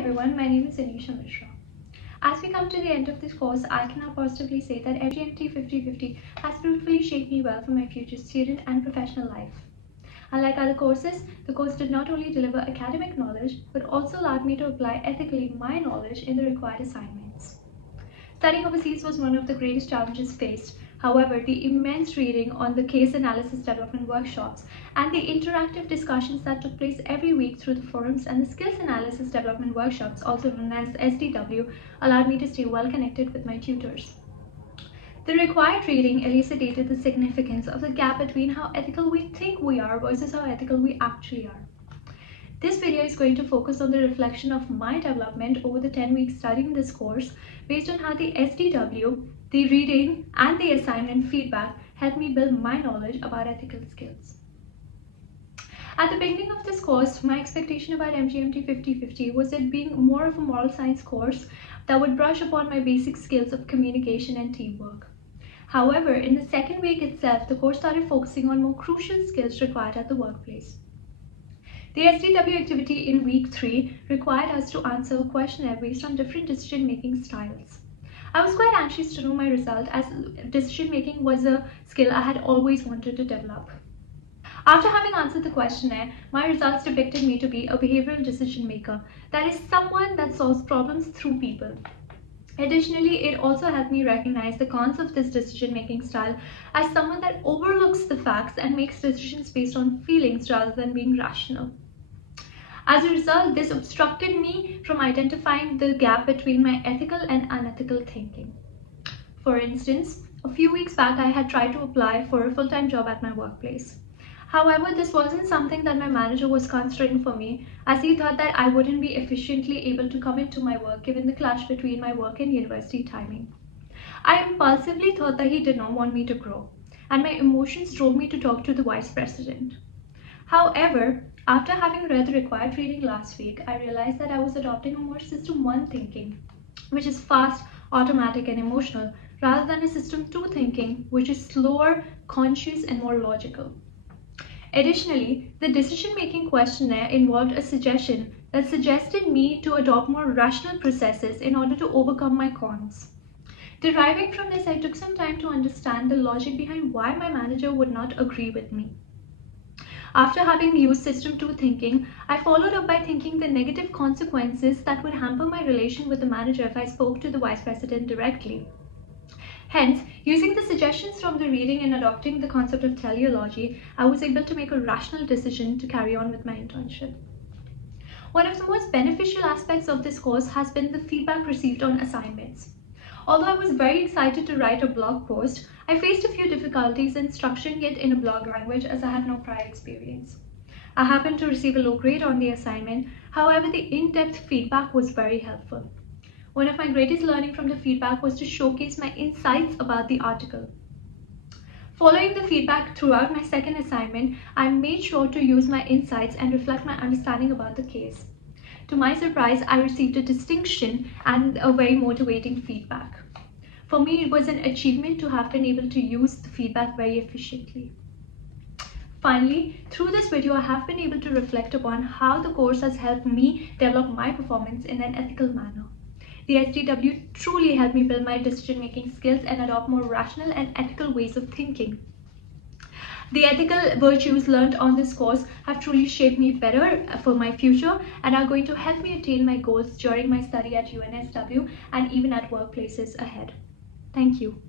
everyone, my name is Anisha Mishra. As we come to the end of this course, I can now positively say that FGMT 5050 has fruitfully shaped me well for my future student and professional life. Unlike other courses, the course did not only deliver academic knowledge, but also allowed me to apply ethically my knowledge in the required assignments. Studying overseas was one of the greatest challenges faced. However, the immense reading on the case analysis development workshops and the interactive discussions that took place every week through the forums and the skills analysis development workshops, also known as SDW, allowed me to stay well connected with my tutors. The required reading elucidated the significance of the gap between how ethical we think we are versus how ethical we actually are. This video is going to focus on the reflection of my development over the 10 weeks studying this course based on how the SDW, the reading, and the assignment feedback helped me build my knowledge about ethical skills. At the beginning of this course, my expectation about MGMT 5050 was it being more of a moral science course that would brush upon my basic skills of communication and teamwork. However, in the second week itself, the course started focusing on more crucial skills required at the workplace. The SDW activity in week 3 required us to answer a questionnaire based on different decision-making styles. I was quite anxious to know my result as decision-making was a skill I had always wanted to develop. After having answered the questionnaire, my results depicted me to be a behavioral decision maker, that is, someone that solves problems through people. Additionally, it also helped me recognize the cons of this decision-making style as someone that overlooks the facts and makes decisions based on feelings rather than being rational. As a result, this obstructed me from identifying the gap between my ethical and unethical thinking. For instance, a few weeks back, I had tried to apply for a full-time job at my workplace. However, this wasn't something that my manager was considering for me, as he thought that I wouldn't be efficiently able to commit to my work given the clash between my work and university timing. I impulsively thought that he did not want me to grow, and my emotions drove me to talk to the vice president. However, after having read the required reading last week, I realized that I was adopting a more System 1 thinking, which is fast, automatic, and emotional, rather than a System 2 thinking, which is slower, conscious, and more logical. Additionally, the decision-making questionnaire involved a suggestion that suggested me to adopt more rational processes in order to overcome my cons. Deriving from this, I took some time to understand the logic behind why my manager would not agree with me. After having used System 2 thinking, I followed up by thinking the negative consequences that would hamper my relation with the manager if I spoke to the vice president directly. Hence, using the suggestions from the reading and adopting the concept of teleology, I was able to make a rational decision to carry on with my internship. One of the most beneficial aspects of this course has been the feedback received on assignments. Although I was very excited to write a blog post, I faced a few difficulties in structuring it in a blog language as I had no prior experience. I happened to receive a low grade on the assignment, however, the in-depth feedback was very helpful. One of my greatest learning from the feedback was to showcase my insights about the article. Following the feedback throughout my second assignment, I made sure to use my insights and reflect my understanding about the case. To my surprise, I received a distinction and a very motivating feedback. For me, it was an achievement to have been able to use the feedback very efficiently. Finally, through this video, I have been able to reflect upon how the course has helped me develop my performance in an ethical manner. The SDW truly helped me build my decision-making skills and adopt more rational and ethical ways of thinking. The ethical virtues learned on this course have truly shaped me better for my future and are going to help me attain my goals during my study at UNSW and even at workplaces ahead. Thank you.